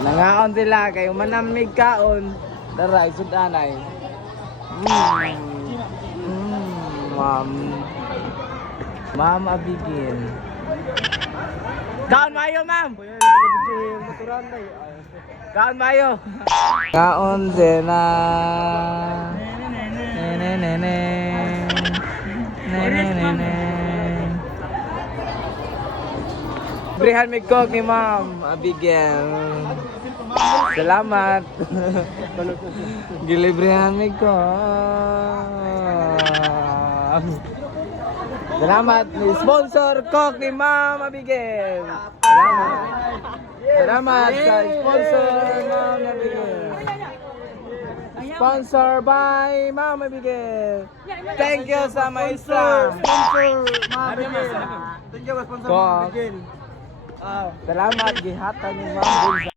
Nangaon sila kay manamig kaon. Daray sudanay. Ma'am. Ma'am Abigail. Kaon mayo, ma'am. Kaon mayo. Kaon sila. Nene. Brihan mi cook ni Ma'am Abigail. Salamat. Gilibrihan mi cook. Salamat ni sponsor cook ni Ma'am Abigail. Salamat sa sponsor Ma'am Abigail. Sponsor by Ma'am Abigail. Thank you sa maestra. Sponsor, Ma'am Abigail. Thank you, sponsor, Ma'am Abigail. Salamat gihatan ni Ma'am.